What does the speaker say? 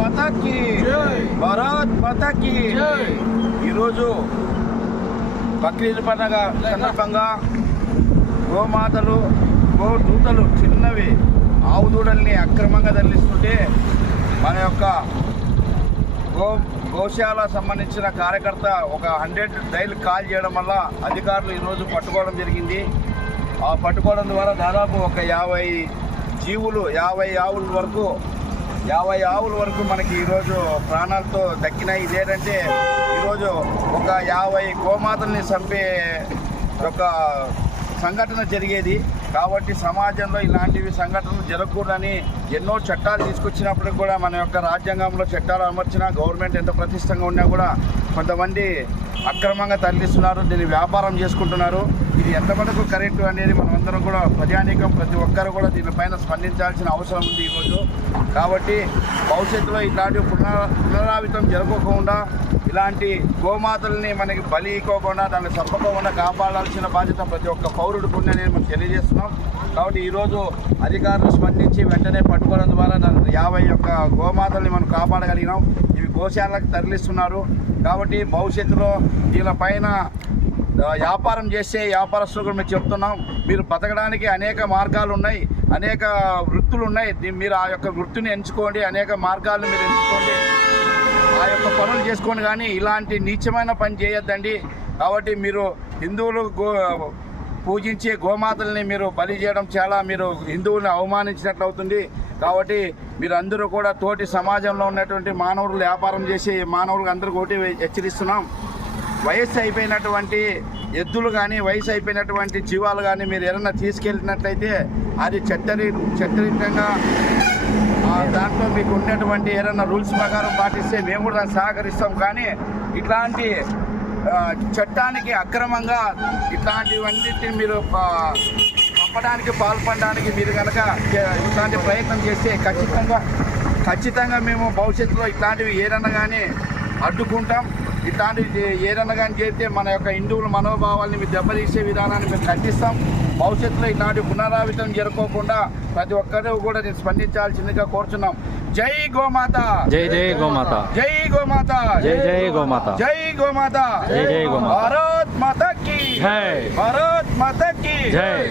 మాతాకి భారత్ మాతాకి ఈరోజు బక్రీద్ పండగ సందర్భంగా గోమాతలు గో దూతలు చిన్నవి ఆవు దూడల్ని అక్రమంగా తరలిస్తుంటే మన యొక్క గో గోశాల సంబంధించిన కార్యకర్త ఒక హండ్రెడ్ డైల్ కాల్ చేయడం వల్ల అధికారులు ఈరోజు పట్టుకోవడం జరిగింది. ఆ పట్టుకోవడం ద్వారా దాదాపు ఒక యాభై జీవులు యాభై ఆవుల వరకు యాభై ఆవుల వరకు మనకి ఈరోజు ప్రాణాలతో దక్కినాయి. ఇదేంటంటే ఈరోజు ఒక యాభై గోమాతల్ని చంపే ఒక సంఘటన జరిగేది. కాబట్టి సమాజంలో ఇలాంటివి సంఘటనలు జరగకూడదని ఎన్నో చట్టాలు తీసుకొచ్చినప్పుడు కూడా మన యొక్క రాజ్యాంగంలో చట్టాలు అమర్చిన గవర్నమెంట్ ఎంత ప్రతిష్టంగా ఉన్నా కూడా కొంతమంది అక్రమంగా తరలిస్తున్నారు దీన్ని వ్యాపారం చేసుకుంటున్నారు. ఇది ఎంతవరకు కరెక్ట్ అనేది మనమందరం కూడా ప్రజానీకం ప్రతి ఒక్కరు కూడా దీనిపైన స్పందించాల్సిన అవసరం ఉంది ఈరోజు. కాబట్టి భవిష్యత్తులో ఇలాంటి పునరా పునరావితం జరగకుండా ఇలాంటి గోమాతల్ని మనకి బలి ఇవ్వకుండా దాన్ని చంపకుండా కాపాడాల్సిన బాధ్యత ప్రతి ఒక్క పౌరుడికి ఉందని మనం తెలియజేస్తున్నాం. కాబట్టి ఈరోజు అధికారులు స్పందించి వెంటనే పట్టుకోవడం ద్వారా దాని యాభై యొక్క గోమాతల్ని మనం కాపాడగలిగినాం. ఇవి గోశాలకు తరలిస్తున్నారు. కాబట్టి భవిష్యత్తులో వీళ్ళ వ్యాపారం చేసే వ్యాపారస్తులు కూడా మేము చెప్తున్నాం. మీరు బతకడానికి అనేక మార్గాలు ఉన్నాయి. అనేక వృత్తులు ఉన్నాయి. మీరు ఆ యొక్క వృత్తిని ఎంచుకోండి. అనేక మార్గాలను మీరు ఎంచుకోండి. ఆ యొక్క పనులు చేసుకొని కానీ ఇలాంటి నీచమైన పని చేయొద్దండి. కాబట్టి మీరు హిందువులు గో పూజించే గోమాతల్ని మీరు బలి చేయడం చాలా మీరు హిందువుల్ని అవమానించినట్లు అవుతుంది. కాబట్టి మీరందరూ కూడా తోటి సమాజంలో ఉన్నటువంటి మానవులు వ్యాపారం చేసే మానవులకు అందరికీ ఒకటి హెచ్చరిస్తున్నాం. వయస్సు అయిపోయినటువంటి ఎద్దులు కానీ వయసు అయిపోయినటువంటి జీవాలు కానీ మీరు ఏదైనా తీసుకెళ్ళినట్లయితే అది చట్టరీ చట్టరీతంగా దాంట్లో మీకు ఉన్నటువంటి ఏదైనా రూల్స్ ప్రకారం పాటిస్తే మేము కూడా సహకరిస్తాం. కానీ ఇట్లాంటి చట్టానికి అక్రమంగా ఇట్లాంటివన్నిటిని మీరు పంపడానికి పాల్పడడానికి మీరు కనుక ఇట్లాంటి ప్రయత్నం చేస్తే ఖచ్చితంగా ఖచ్చితంగా మేము భవిష్యత్తులో ఇట్లాంటివి ఏదన్నా కానీ అడ్డుకుంటాం. ఇట్లాంటివి ఏదన్నా కానీ చేస్తే మన యొక్క హిందువుల మనోభావాల్ని మీరు దెబ్బతీసే విధానాన్ని మేము ఖండిస్తాం. భవిష్యత్తులో ఇలాంటి పునరావృతం జరగకోకుండా ప్రతి ఒక్కరూ కూడా నేను స్పందించాల్సిందిగా కోరుచున్నాం. జై గోమాత! జై జై గోమాత! జై గోమాత! జై జై గోమాత! జై గోమాత! జై జై గోమాత. భారత్ మాతా జై. భారత్ మాతా की జై!